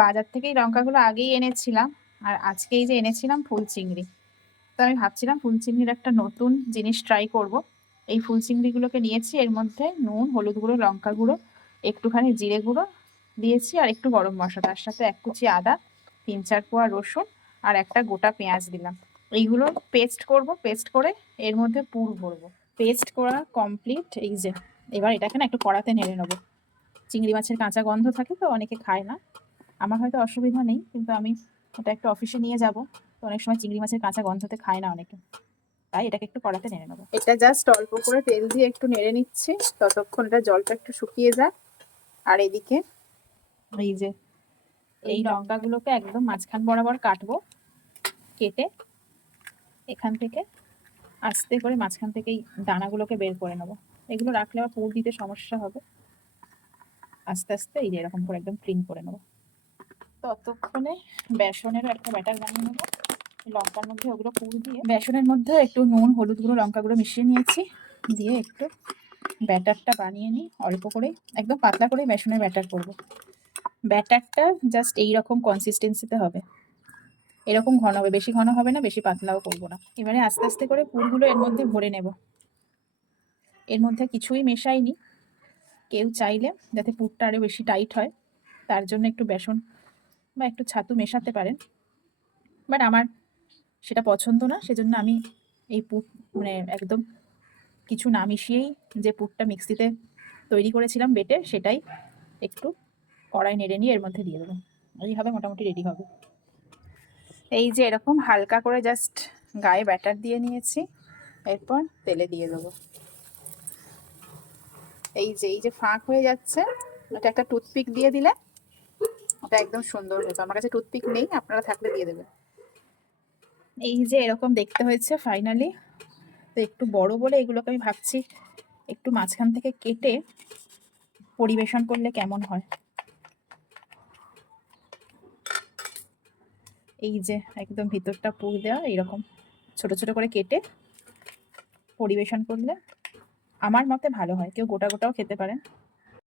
বাজার থেকেই লঙ্কাগুলো আগেই এনেছিলাম, আর আজকেই যে এনেছিলাম ফুল চিংড়ি। তো আমি ভাবছিলাম ফুল চিংড়ির একটা নতুন জিনিস ট্রাই করব। এই ফুল চিংড়িগুলোকে নিয়েছি, এর মধ্যে নুন, হলুদ গুঁড়ো, লঙ্কা গুঁড়ো, একটুখানি জিরে গুঁড়ো দিয়েছি, আর একটু গরম মশলা, তার সাথে 1 কুচি আদা, 3-4 কোয়া রসুন, আর একটা গোটা পেঁয়াজ দিলাম। এইগুলো পেস্ট করব, পেস্ট করে এর মধ্যে পুর ভরবো। পেস্ট করা কমপ্লিট। এই যে এবার এটাকে না একটু কড়াতে নেড়ে নেবো। চিংড়ি মাছের কাঁচা গন্ধ থাকে তো, অনেকে খায় না, আমার হয়তো অসুবিধা নেই, কিন্তু আমি ওটা একটু অফিসে নিয়ে যাব, তো অনেক সময় চিংড়ি মাছের কাঁচা গন্ধতে খায় না অনেকে, তাই এটাকে একটু কড়াতে নেড়ে নেবো। এটা জাস্ট অল্প করে তেল দিয়ে একটু নেড়ে নিচ্ছি, ততক্ষণ এটা জলটা একটু শুকিয়ে যায়। আর এদিকে এই যে এই লঙ্কাগুলোকে একদম মাঝখান বরাবর কাটবো, কেটে এখান থেকে আস্তে করে মাঝখান থেকে এই দানাগুলোকে বের করে নেবো। এগুলো রাখলে আবার পুর দিতে সমস্যা হবে, আস্তে আস্তে এই যে এরকম করে একদম ক্লিন করে নেবো। ততক্ষণে বেসনেরও একটা ব্যাটার বানিয়ে নেবো। লঙ্কার মধ্যে ওগুলো পুর দিয়ে বেসনের মধ্যে একটু নুন, হলুদ গুঁড়ো, লঙ্কা গুঁড়ো মিশিয়ে নিয়েছি, দিয়ে একটু ব্যাটারটা বানিয়ে নিই অল্প করে, একদম পাতলা করে বেসনের ব্যাটার করব। ব্যাটারটা জাস্ট এইরকম কনসিস্টেন্সিতে হবে, এরকম ঘন হবে, বেশি ঘন হবে না, বেশি পাতলাও করবো না। এবারে আস্তে আস্তে করে পুরগুলো এর মধ্যে ভরে নেব। এর মধ্যে কিছুই মেশাইনি, কেউ চাইলে যাতে পুরটা আরও বেশি টাইট হয় তার জন্য একটু বেসন বা একটু ছাতু মেশাতে পারেন, বাট আমার সেটা পছন্দ না, সেজন্য আমি এই পুর মানে একদম কিছু না মিশিয়েই যে পুরটা মিক্সিতে তৈরি করেছিলাম বেটে, সেটাই একটু কড়াই নেড়ে নিয়ে এর মধ্যে দিয়ে দেবো। এইভাবে মোটামুটি রেডি হবে। এই যে এরকম হালকা করে জাস্ট গায়ে ব্যাটার দিয়ে নিয়েছি, এরপর তেলে দিয়ে দেবো। এই যে ফাঁক হয়ে যাচ্ছে, এটা একটা টুথপিক দিয়ে দিলে ওটা একদম সুন্দর হতো। আমার কাছে টুথপিক নেই, আপনারা থাকলে দিয়ে দেবেন। এই যে এরকম দেখতে হয়েছে ফাইনালি। তো একটু বড় বলে এগুলোকে আমি ভাবছি একটু মাঝখান থেকে কেটে পরিবেশন করলে কেমন হয়। এই যে একদম ভিতরটা পুর দেওয়া, এইরকম ছোট ছোট করে কেটে পরিবেশন করলে আমার মতে ভালো হয়। কেউ গোটা গোটাও খেতে পারেন।